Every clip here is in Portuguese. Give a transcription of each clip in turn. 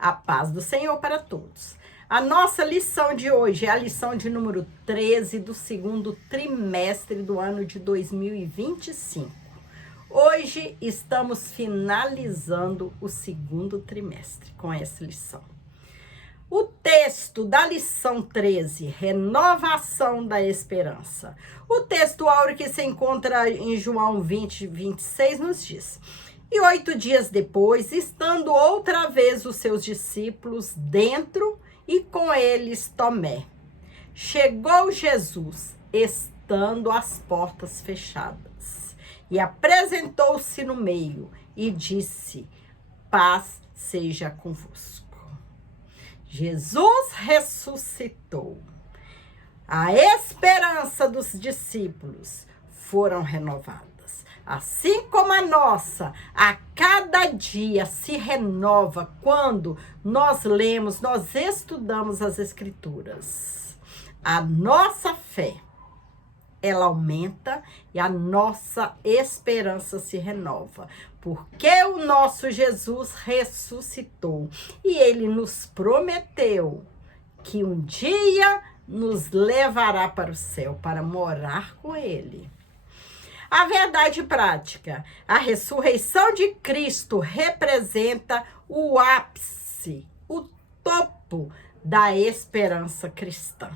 A paz do Senhor para todos. A nossa lição de hoje é a lição de número 13 do segundo trimestre do ano de 2025. Hoje estamos finalizando o segundo trimestre com essa lição. O texto da lição 13, Renovação da Esperança. O texto áureo que se encontra em João 20, 26 nos diz: E 8 dias depois, estando outra vez os seus discípulos dentro e com eles Tomé, chegou Jesus, estando as portas fechadas, e apresentou-se no meio e disse: Paz seja convosco. Jesus ressuscitou. A esperança dos discípulos foram renovadas. Assim como a nossa, a cada dia se renova quando nós lemos, nós estudamos as Escrituras. A nossa fé, ela aumenta e a nossa esperança se renova. Porque o nosso Jesus ressuscitou e ele nos prometeu que um dia nos levará para o céu para morar com ele. A verdade prática, a ressurreição de Cristo representa o ápice, o topo da esperança cristã.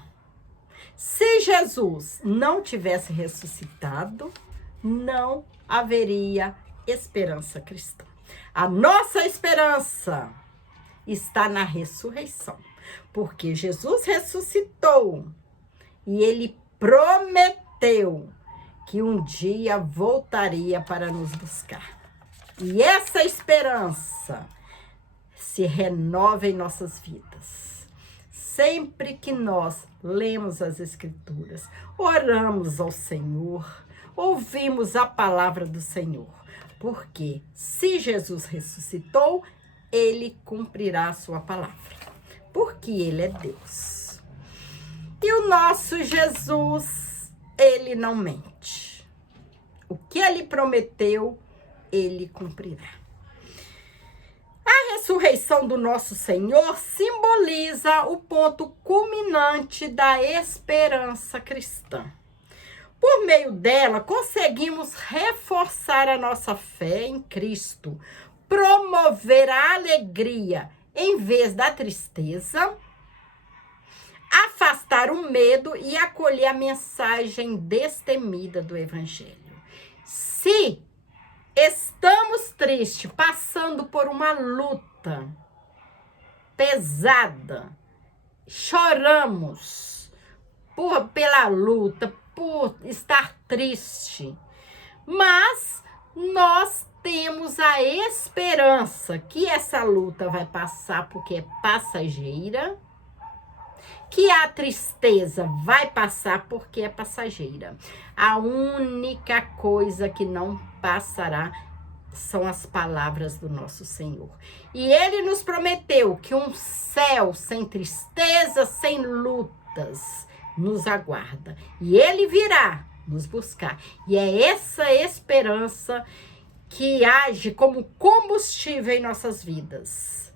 Se Jesus não tivesse ressuscitado, não haveria esperança cristã. A nossa esperança está na ressurreição, porque Jesus ressuscitou e ele prometeu que um dia voltaria para nos buscar. E essa esperança se renova em nossas vidas. Sempre que nós lemos as Escrituras, oramos ao Senhor, ouvimos a palavra do Senhor, porque se Jesus ressuscitou, ele cumprirá a sua palavra, porque ele é Deus. E o nosso Jesus, ele não mente. O que ele prometeu, ele cumprirá. A ressurreição do nosso Senhor simboliza o ponto culminante da esperança cristã. Por meio dela, conseguimos reforçar a nossa fé em Cristo, promover a alegria em vez da tristeza, afastar o medo e acolher a mensagem destemida do Evangelho. Se estamos tristes, passando por uma luta pesada, choramos pela luta, por estar triste, mas nós temos a esperança que essa luta vai passar porque é passageira, que a tristeza vai passar porque é passageira. A única coisa que não passará são as palavras do nosso Senhor. E ele nos prometeu que um céu sem tristeza, sem lutas, nos aguarda. E ele virá nos buscar. E é essa esperança que age como combustível em nossas vidas,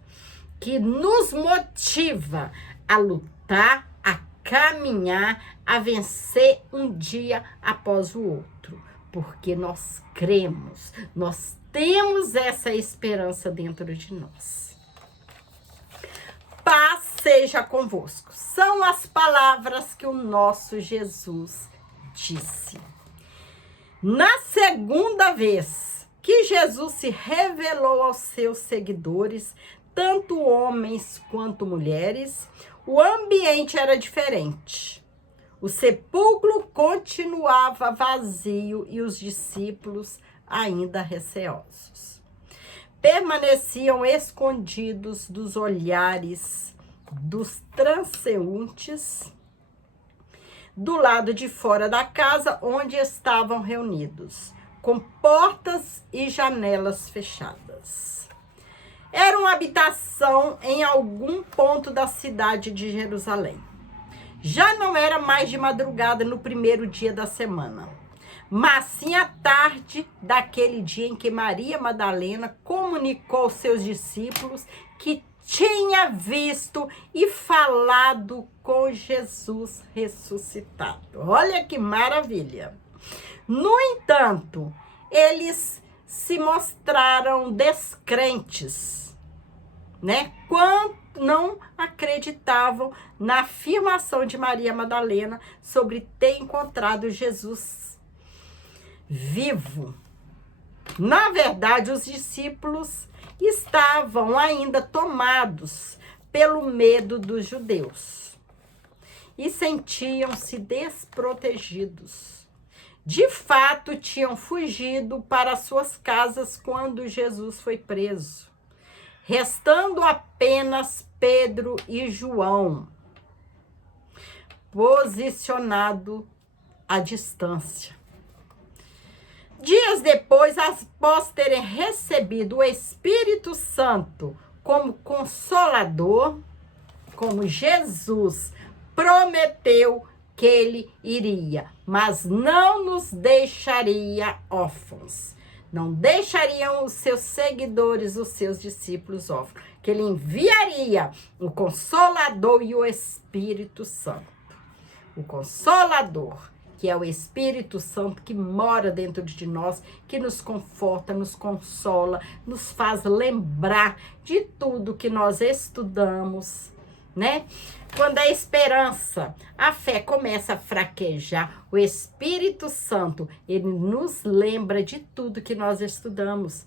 que nos motiva a lutar, a caminhar, a vencer um dia após o outro. Porque nós cremos, nós temos essa esperança dentro de nós. Paz seja convosco. São as palavras que o nosso Jesus disse. Na segunda vez que Jesus se revelou aos seus seguidores, tanto homens quanto mulheres, o ambiente era diferente. O sepulcro continuava vazio e os discípulos ainda receosos. Permaneciam escondidos dos olhares dos transeuntes do lado de fora da casa onde estavam reunidos, com portas e janelas fechadas. Era uma habitação em algum ponto da cidade de Jerusalém. Já não era mais de madrugada no primeiro dia da semana, mas sim à tarde daquele dia em que Maria Madalena comunicou aos seus discípulos que tinha visto e falado com Jesus ressuscitado. Olha que maravilha! No entanto, eles se mostraram descrentes, né? Quando não acreditavam na afirmação de Maria Madalena sobre ter encontrado Jesus vivo. Na verdade, os discípulos estavam ainda tomados pelo medo dos judeus e sentiam-se desprotegidos. De fato, tinham fugido para suas casas quando Jesus foi preso, restando apenas Pedro e João, posicionado à distância. Dias depois, após terem recebido o Espírito Santo como consolador, como Jesus prometeu que ele iria, mas não nos deixaria órfãos. Não deixariam os seus seguidores, os seus discípulos órfãos, que ele enviaria o Consolador e o Espírito Santo. O Consolador, que é o Espírito Santo que mora dentro de nós, que nos conforta, nos consola, nos faz lembrar de tudo que nós estudamos, né? Quando a esperança, a fé começa a fraquejar, o Espírito Santo, ele nos lembra de tudo que nós estudamos,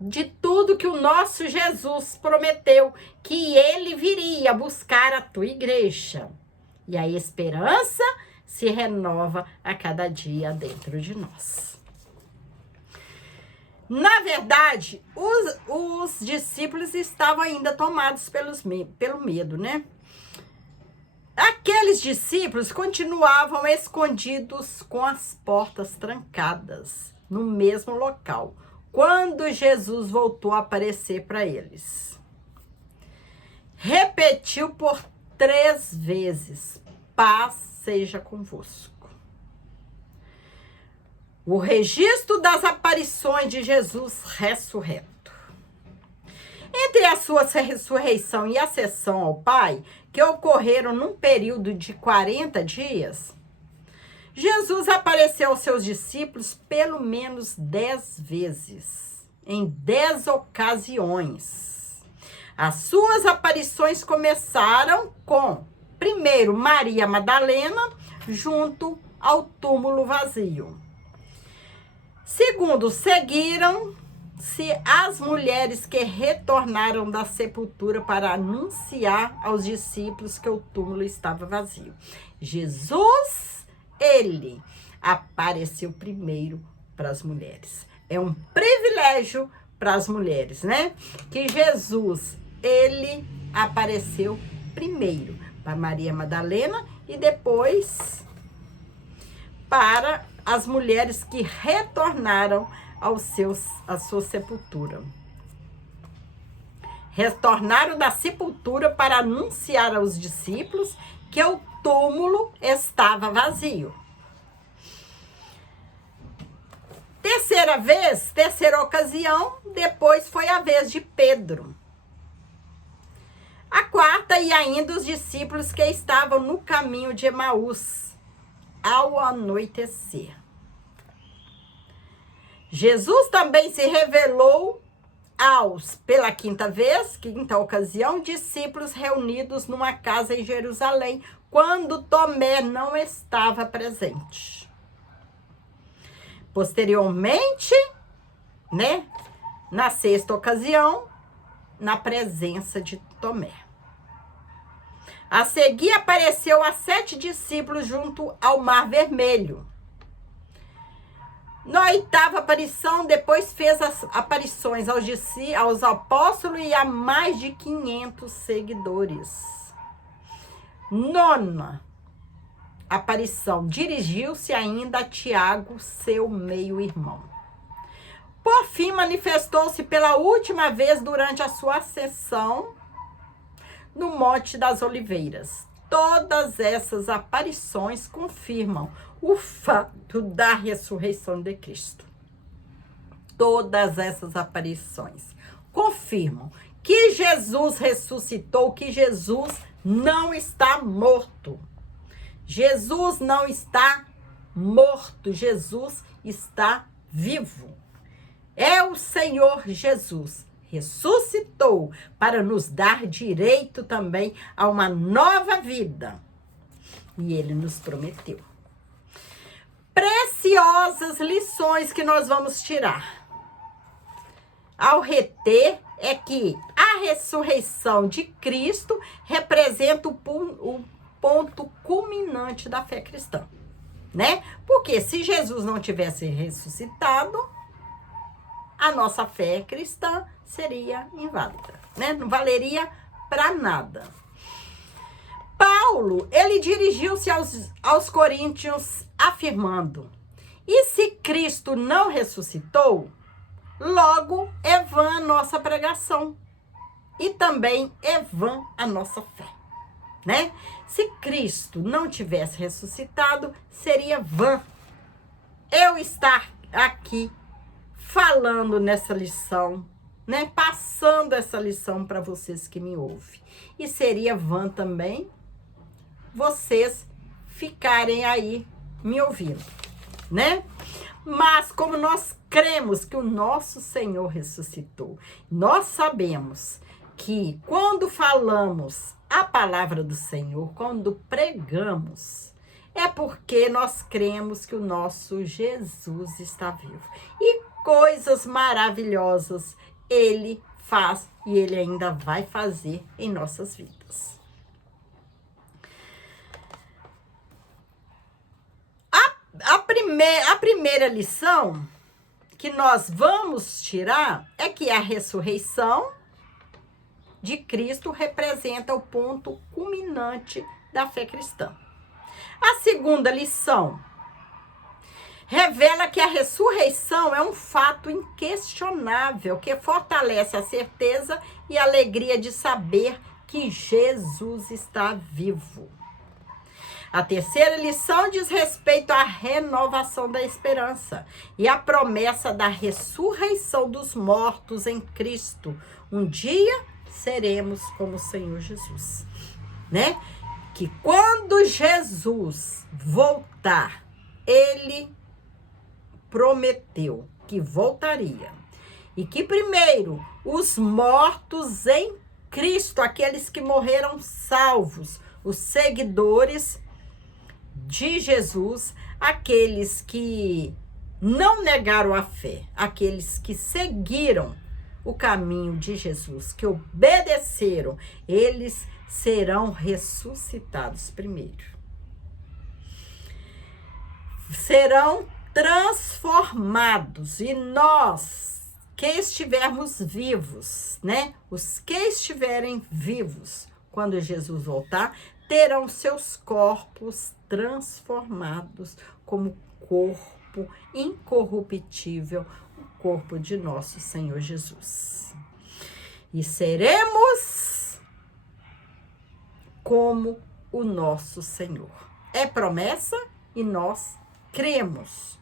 de tudo que o nosso Jesus prometeu, que ele viria buscar a tua igreja. E a esperança se renova a cada dia dentro de nós. Na verdade, os discípulos estavam ainda tomados pelo medo, né? Aqueles discípulos continuavam escondidos com as portas trancadas, no mesmo local, quando Jesus voltou a aparecer para eles. Repetiu por 3 vezes: paz seja convosco. O registro das aparições de Jesus ressurreto. Entre a sua ressurreição e a ascensão ao Pai, que ocorreram num período de 40 dias, Jesus apareceu aos seus discípulos pelo menos 10 vezes, em 10 ocasiões. As suas aparições começaram com, primeiro, Maria Madalena, junto ao túmulo vazio. Segundo, seguiram-se as mulheres que retornaram da sepultura para anunciar aos discípulos que o túmulo estava vazio. Jesus, ele apareceu primeiro para as mulheres. É um privilégio para as mulheres, né? Que Jesus, ele apareceu primeiro para Maria Madalena e depois para as mulheres que retornaram à sua sepultura. Retornaram da sepultura para anunciar aos discípulos que o túmulo estava vazio. Terceira ocasião, depois foi a vez de Pedro. A quarta, e ainda os discípulos que estavam no caminho de Emaús, ao anoitecer. Jesus também se revelou pela quinta ocasião, discípulos reunidos numa casa em Jerusalém, quando Tomé não estava presente. Posteriormente, né, na sexta ocasião, na presença de Tomé. A seguir, apareceu a 7 discípulos junto ao Mar Vermelho. Na 8ª aparição, depois fez as aparições aos apóstolos e a mais de 500 seguidores. 9ª aparição, dirigiu-se ainda a Tiago, seu meio-irmão. Por fim, manifestou-se pela última vez durante a sua ascensão no Monte das Oliveiras. Todas essas aparições confirmam o fato da ressurreição de Cristo. Todas essas aparições confirmam que Jesus ressuscitou, que Jesus não está morto. Jesus não está morto, Jesus está vivo. É o Senhor Jesus. Ressuscitou para nos dar direito também a uma nova vida. E ele nos prometeu. Preciosas lições que nós vamos tirar ao reter é que a ressurreição de Cristo representa o ponto culminante da fé cristã, né? Porque se Jesus não tivesse ressuscitado, a nossa fé cristã seria inválida, né? Não valeria para nada. Paulo, ele dirigiu-se aos coríntios afirmando: e se Cristo não ressuscitou, logo é vã a nossa pregação e também é vã a nossa fé, né? Se Cristo não tivesse ressuscitado, seria vã eu estar aqui falando nessa lição, né? Passando essa lição para vocês que me ouvem. E seria vã também vocês ficarem aí me ouvindo, né? Mas como nós cremos que o nosso Senhor ressuscitou, nós sabemos que quando falamos a palavra do Senhor, quando pregamos, é porque nós cremos que o nosso Jesus está vivo. E coisas maravilhosas ele faz e ele ainda vai fazer em nossas vidas. A primeira lição que nós vamos tirar é que a ressurreição de Cristo representa o ponto culminante da fé cristã. A segunda lição revela que a ressurreição é um fato inquestionável que fortalece a certeza e a alegria de saber que Jesus está vivo. A terceira lição diz respeito à renovação da esperança e à promessa da ressurreição dos mortos em Cristo. Um dia seremos como o Senhor Jesus, né? Que quando Jesus voltar, ele prometeu que voltaria. E que primeiro os mortos em Cristo, aqueles que morreram salvos, os seguidores de Jesus, aqueles que não negaram a fé, aqueles que seguiram o caminho de Jesus, que obedeceram, eles serão ressuscitados primeiro. Serão transformados e nós que estivermos vivos, né? Os que estiverem vivos quando Jesus voltar, terão seus corpos transformados como corpo incorruptível, o corpo de nosso Senhor Jesus. E seremos como o nosso Senhor. É promessa e nós cremos.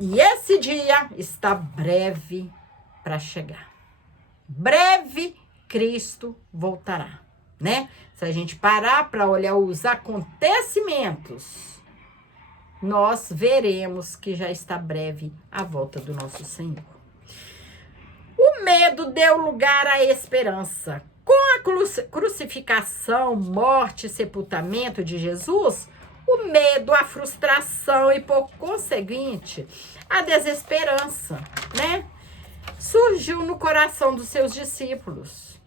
E esse dia está breve para chegar. Breve Cristo voltará, né? Se a gente parar para olhar os acontecimentos, nós veremos que já está breve a volta do nosso Senhor. O medo deu lugar à esperança. Com a crucificação, morte e sepultamento de Jesus, o medo, a frustração e, por conseguinte, a desesperança, né? Surgiu no coração dos seus discípulos.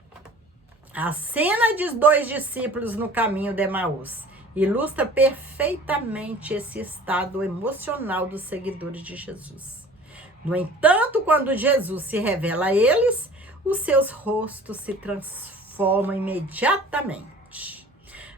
A cena de 2 discípulos no caminho de Emaús ilustra perfeitamente esse estado emocional dos seguidores de Jesus. No entanto, quando Jesus se revela a eles, os seus rostos se transformam imediatamente.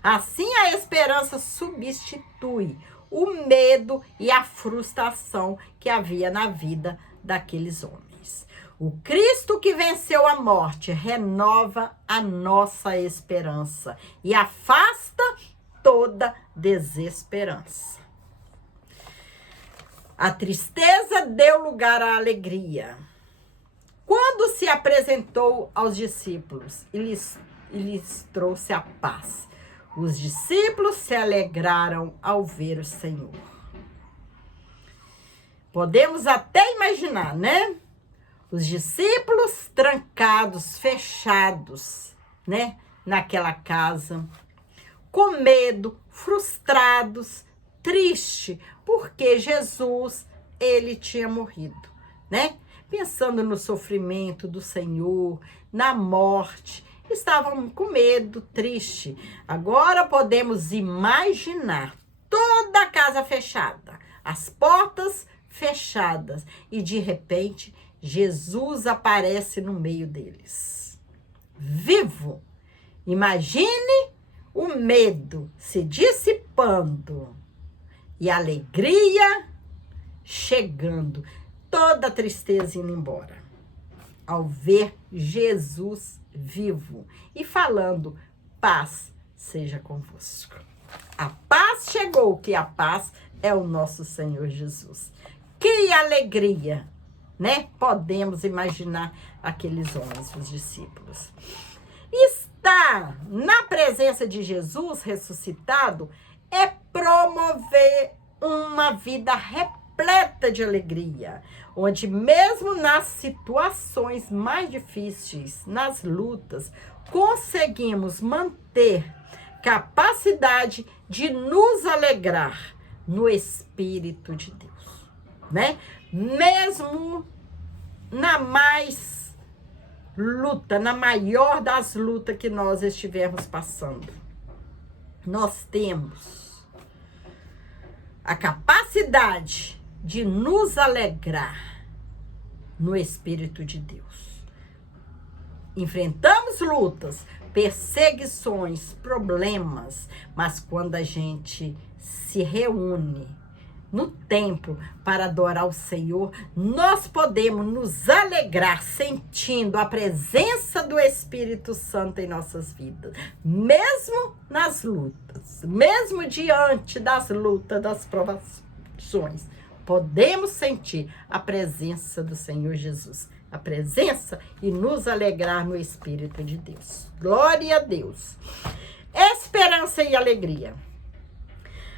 Assim, a esperança substitui o medo e a frustração que havia na vida daqueles homens. O Cristo que venceu a morte renova a nossa esperança e afasta toda desesperança. A tristeza deu lugar à alegria. quando se apresentou aos discípulos e lhes trouxe a paz. Os discípulos se alegraram ao ver o Senhor. Podemos até imaginar, né? Os discípulos trancados, fechados, né? Naquela casa, com medo, frustrados, triste, porque Jesus, ele tinha morrido, né? Pensando no sofrimento do Senhor, na morte, estavam com medo, triste. Agora podemos imaginar toda a casa fechada, as portas fechadas, e de repente Jesus aparece no meio deles, vivo. Imagine o medo se dissipando e a alegria chegando, toda a tristeza indo embora, ao ver Jesus vivo e falando: paz seja convosco. A paz chegou, que a paz é o nosso Senhor Jesus. Que alegria, né? Podemos imaginar aqueles homens, os discípulos. Estar na presença de Jesus ressuscitado é promover uma vida repleta de alegria, onde mesmo nas situações mais difíceis, nas lutas, conseguimos manter capacidade de nos alegrar no Espírito de Deus, né? Mesmo na mais luta, na maior das lutas que nós estivermos passando, nós temos a capacidade de nos alegrar no Espírito de Deus. Enfrentamos lutas, perseguições, problemas, mas quando a gente se reúne no templo para adorar o Senhor, nós podemos nos alegrar sentindo a presença do Espírito Santo em nossas vidas, mesmo nas lutas, mesmo diante das lutas, das provações. Podemos sentir a presença do Senhor Jesus, a presença, e nos alegrar no Espírito de Deus. Glória a Deus. Esperança e alegria.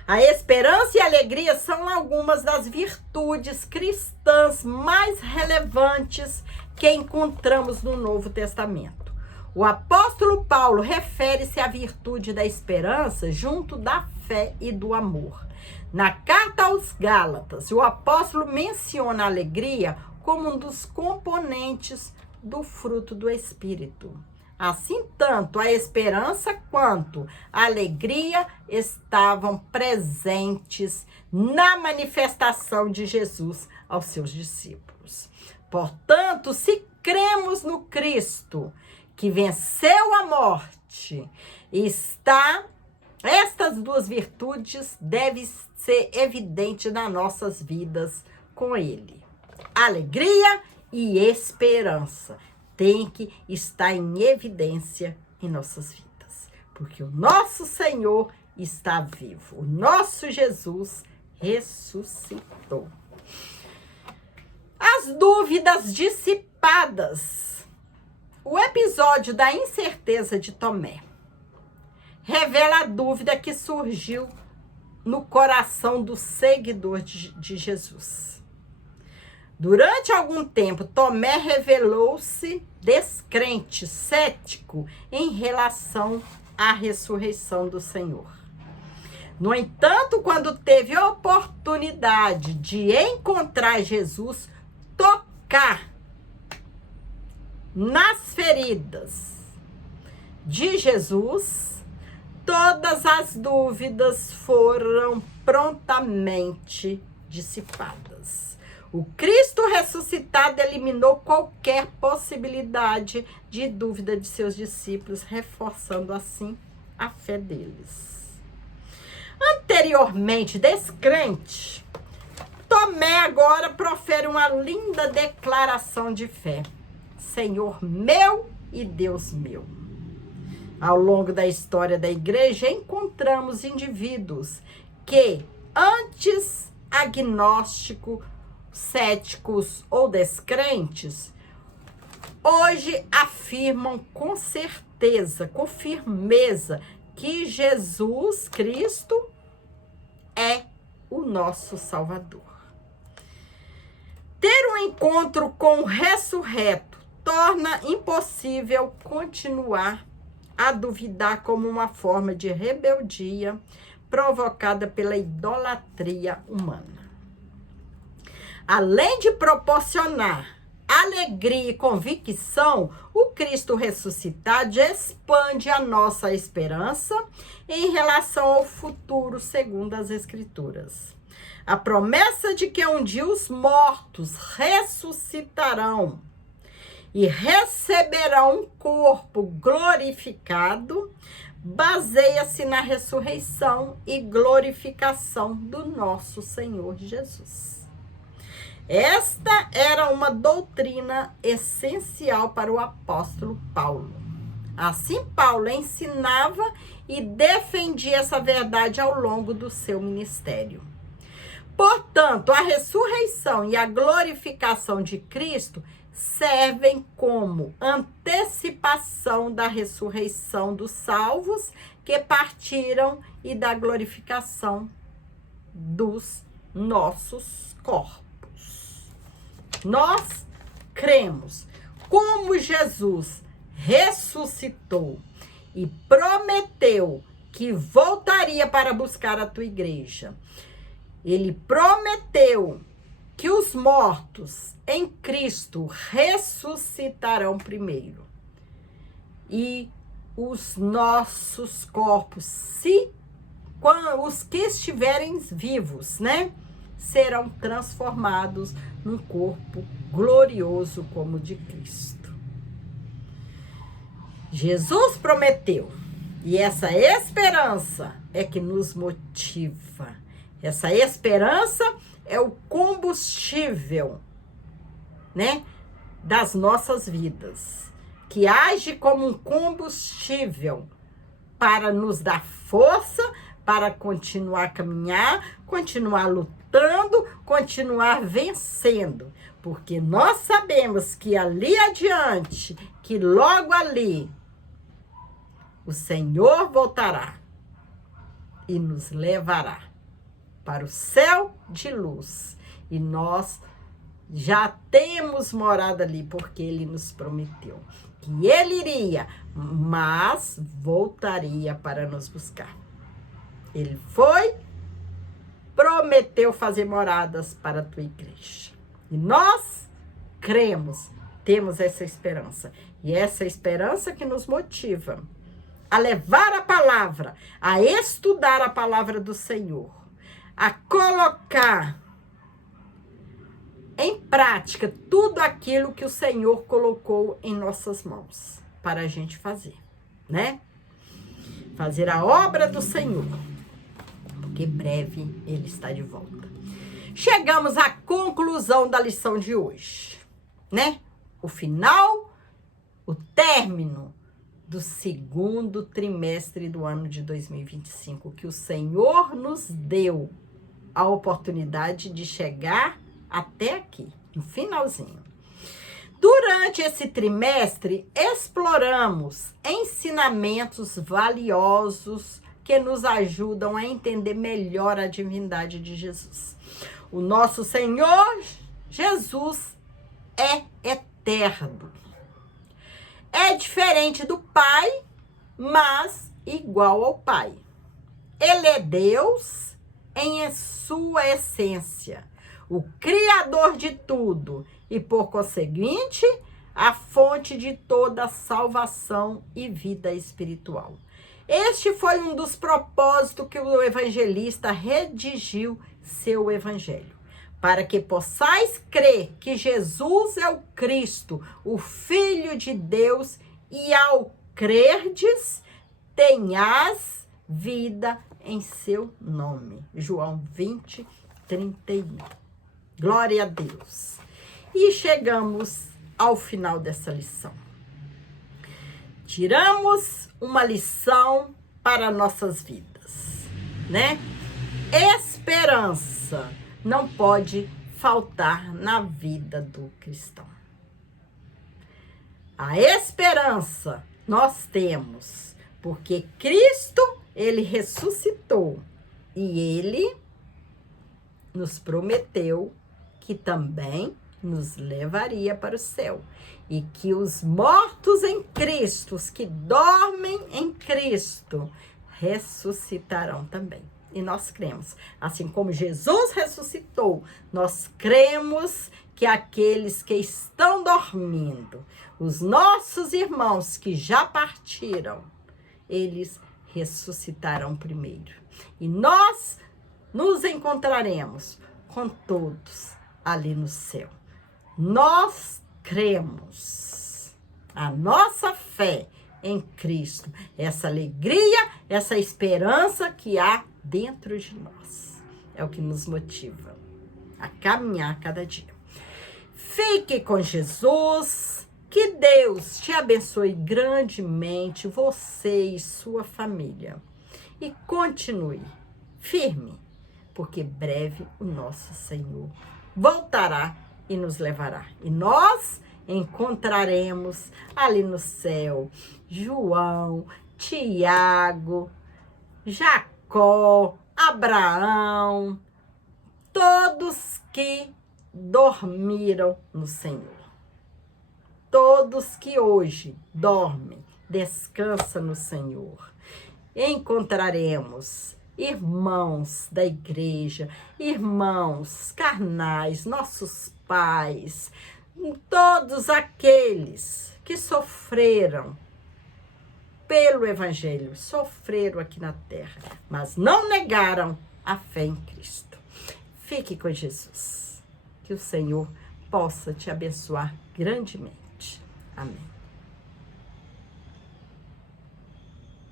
A esperança e a alegria são algumas das virtudes cristãs mais relevantes que encontramos no Novo Testamento. O apóstolo Paulo refere-se à virtude da esperança junto da fé e do amor. Na carta aos Gálatas, o apóstolo menciona a alegria como um dos componentes do fruto do Espírito. Assim, tanto a esperança quanto a alegria estavam presentes na manifestação de Jesus aos seus discípulos. Portanto, se cremos no Cristo, que venceu a morte, estas duas virtudes devem ser evidentes nas nossas vidas com Ele. Alegria e esperança tem que estar em evidência em nossas vidas, porque o nosso Senhor está vivo, o nosso Jesus ressuscitou. As dúvidas dissipadas. O episódio da incerteza de Tomé revela a dúvida que surgiu no coração do seguidor de Jesus. Durante algum tempo, Tomé revelou-se descrente, cético em relação à ressurreição do Senhor. No entanto, quando teve a oportunidade de encontrar Jesus, tocar nas feridas de Jesus, todas as dúvidas foram prontamente dissipadas. O Cristo ressuscitado eliminou qualquer possibilidade de dúvida de seus discípulos, reforçando assim a fé deles. Anteriormente descrente, Tomé agora profere uma linda declaração de fé: Senhor meu e Deus meu. Ao longo da história da igreja, encontramos indivíduos que, antes agnósticos, céticos ou descrentes, hoje afirmam com certeza, com firmeza, que Jesus Cristo é o nosso Salvador. Ter um encontro com o ressurreto torna impossível continuar a duvidar como uma forma de rebeldia provocada pela idolatria humana. Além de proporcionar alegria e convicção, o Cristo ressuscitado expande a nossa esperança em relação ao futuro, segundo as Escrituras. A promessa de que um dia os mortos ressuscitarão e receberão um corpo glorificado baseia-se na ressurreição e glorificação do nosso Senhor Jesus. Esta era uma doutrina essencial para o apóstolo Paulo. Assim, Paulo ensinava e defendia essa verdade ao longo do seu ministério. Portanto, a ressurreição e a glorificação de Cristo servem como antecipação da ressurreição dos salvos que partiram e da glorificação dos nossos corpos. Nós cremos, como Jesus ressuscitou e prometeu que voltaria para buscar a tua igreja. Ele prometeu que os mortos em Cristo ressuscitarão primeiro. E os nossos corpos, os que estiverem vivos, né, serão transformados num corpo glorioso como o de Cristo. Jesus prometeu, e essa esperança é que nos motiva. Essa esperança é o combustível, né, das nossas vidas, que age como um combustível para nos dar força, para continuar a caminhar, continuar lutando, continuar vencendo, porque nós sabemos que ali adiante, que logo ali, o Senhor voltará e nos levará para o céu de luz. E nós já temos morada ali, porque Ele nos prometeu que Ele iria, mas voltaria para nos buscar. Ele foi, prometeu fazer moradas para a tua igreja. E nós cremos, temos essa esperança. E essa esperança que nos motiva a levar a palavra, a estudar a palavra do Senhor, a colocar em prática tudo aquilo que o Senhor colocou em nossas mãos para a gente fazer, né? Fazer a obra do Senhor, porque breve Ele está de volta. Chegamos à conclusão da lição de hoje, né? O final, o término do segundo trimestre do ano de 2025, que o Senhor nos deu a oportunidade de chegar até aqui, no finalzinho. Durante esse trimestre, exploramos ensinamentos valiosos que nos ajudam a entender melhor a divindade de Jesus. O nosso Senhor Jesus é eterno. É diferente do Pai, mas igual ao Pai. Ele é Deus em sua essência, o Criador de tudo e, por conseguinte, a fonte de toda salvação e vida espiritual. Este foi um dos propósitos que o evangelista redigiu seu evangelho, para que possais crer que Jesus é o Cristo, o Filho de Deus, e ao crerdes, tenhas vida em seu nome. João 20, 31. Glória a Deus. E chegamos ao final dessa lição. Tiramos uma lição para nossas vidas, né? Esperança não pode faltar na vida do cristão. A esperança nós temos, porque Cristo, ele ressuscitou e ele nos prometeu que também nos levaria para o céu. E que os mortos em Cristo, os que dormem em Cristo, ressuscitarão também. E nós cremos, assim como Jesus ressuscitou, nós cremos que aqueles que estão dormindo, os nossos irmãos que já partiram, eles ressuscitarão primeiro. E nós nos encontraremos com todos ali no céu. Nós cremos. A nossa fé em Cristo, essa alegria, essa esperança que há dentro de nós, é o que nos motiva a caminhar cada dia. Fique com Jesus, que Deus te abençoe grandemente, você e sua família. E continue firme, porque breve o nosso Senhor voltará e nos levará. E nós encontraremos ali no céu João, Tiago, Jacó, Abraão, todos que dormiram no Senhor. Todos que hoje dormem, descansam no Senhor. Encontraremos irmãos da igreja, irmãos carnais, nossos pais, todos aqueles que sofreram pelo Evangelho, sofreram aqui na terra, mas não negaram a fé em Cristo. Fique com Jesus, que o Senhor possa te abençoar grandemente. Amém.